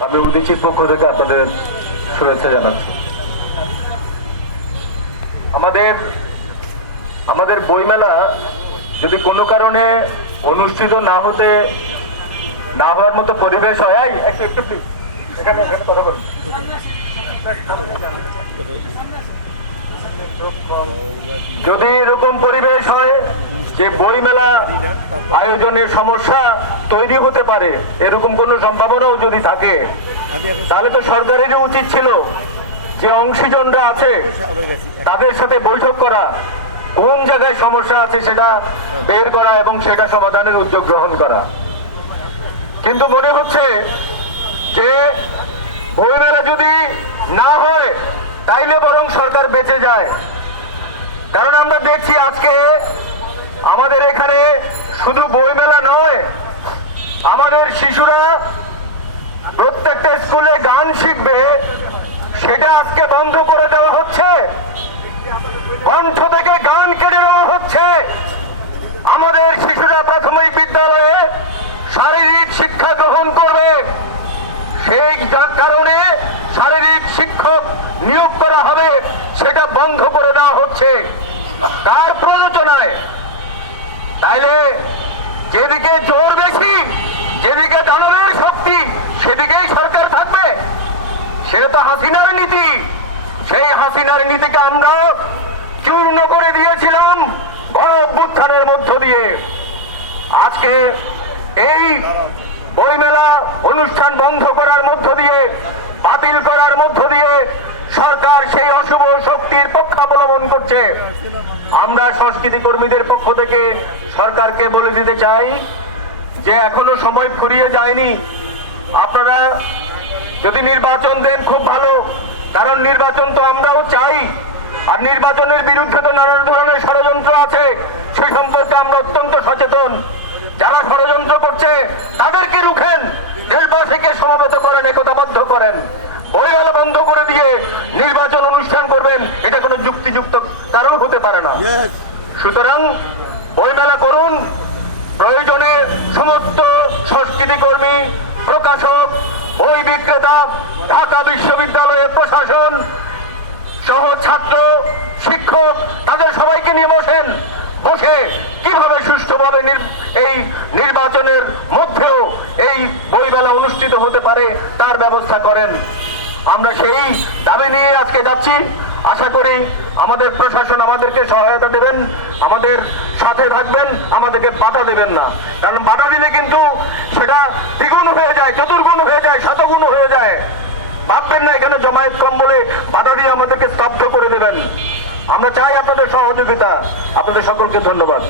আমি উদিচির পক্ষ থেকে আপনাদের শুভেচ্ছা জানাচ্ছি। আমাদের আমাদের বইমেলা যদি কোনো কারণে অনুষ্ঠিত না হতে, না হওয়ার মতো পরিবেশ হয় একটু যদি এরকম পরিবেশ হয় যে বইমেলা আয়োজনের সমস্যা তৈরি হতে পারে, এরকম কোনো সম্ভাবনাও যদি থাকে, তাহলে তো সরকারেরই উচিত ছিল যে অংশীজনরা আছে, তাদের সাথে বৈঠক করা, কোন জায়গায় সমস্যা আছে সেটা বের করা এবং সেটা সমাধানের উদ্যোগ গ্রহণ করা। কিন্তু মনে হচ্ছে যে বইমেলা যদি না হয়, তাইলে বরং সরকার বেঁচে যায়। কারণ আমরা দেখছি আজকে আমাদের এখানে শুধু বইমেলা নয় আমাদের শিশুরা প্রত্যেকটা স্কুলে গান শিখবে সেটা আজকে বন্ধ করে দেওয়া হচ্ছে। কণ্ঠ থেকে গান কেড়ে দেওয়া হচ্ছে। আমাদের শিশুরা প্রাথমিক বিদ্যালয়ে শারীরিক শিক্ষা গ্রহণ করবে। সেই কারণে শারীরিক শিক্ষক নিয়োগ করা হবে, সেটা বন্ধ করে দেওয়া হচ্ছে। তার প্ররোচনায় তাইলে যেদিকে জোর বেশি, যেদিকে দানবের শক্তি সেদিকেই সরকার থাকবে সেটা তো হাসিনার নীতি সেই হাসিনার নীতিকে আমরা চূর্ণ করে দিয়েছিলাম গণ অভ্যুত্থানের মধ্য দিয়ে। আজকে এই বইমেলা অনুষ্ঠান বন্ধ করার মধ্য দিয়ে, বাতিল করার মধ্য দিয়ে সরকার সেই অশুভ শক্তির পক্ষাবলম্বন করছে। আমরা সংস্কৃতি কর্মীদের পক্ষ থেকে সরকারকে বলে দিতে চাই যে এখনও সময় ফুরিয়ে যায়নি। আপনারা যদি নির্বাচন দেন খুব ভালো। কারণ নির্বাচন তো আমরাও চাই। আর নির্বাচনের বিরুদ্ধে তো নানান ধরনের ষড়যন্ত্র আছে। সে সম্পর্কে আমরা অত্যন্ত সচেতন। যারা ষড়যন্ত্র করছে তাদেরকে রুখেন। দেশবাসীকে সমাবেত করেন একতাবদ্ধ করেন। বইমেলা বন্ধ করে দিয়ে নির্বাচন অনুষ্ঠান করবেন এটা কোনো যুক্তিযুক্ত কারণ হতে পারে না। সুতরাং বইমেলা করুন। প্রয়োজনে সমস্ত সংস্কৃতি কর্মী প্রকাশক বই বিক্রেতা ঢাকা বিশ্ববিদ্যালয়ের প্রশাসন সহ ছাত্র, শিক্ষক, তাদের সবাইকে নিয়ে বসেন। বসে কীভাবে সুষ্ঠুভাবে এই নির্বাচনের মধ্যেও এই বইমেলা অনুষ্ঠিত হতে পারে তার ব্যবস্থা করেন। আমরা সেই দাবি নিয়ে আজকে যাচ্ছি। আশা করি আমাদের প্রশাসন আমাদেরকে সহায়তা দেবেন, আমাদের সাথে থাকবেন, আমাদেরকে বাধা দেবেন না। কারণ বাধা দিলে কিন্তু সেটা দ্বিগুণ হয়ে যায়, চতুর্গুণ হয়ে যায় শতগুণ হয়ে যায় ভাববেন না এখানে জমায়েত কম বলে বাধা দিয়ে আমাদেরকে স্তব্ধ করে দেবেন। আমরা চাই আপনাদের সহযোগিতা। আপনাদের সকলকে ধন্যবাদ।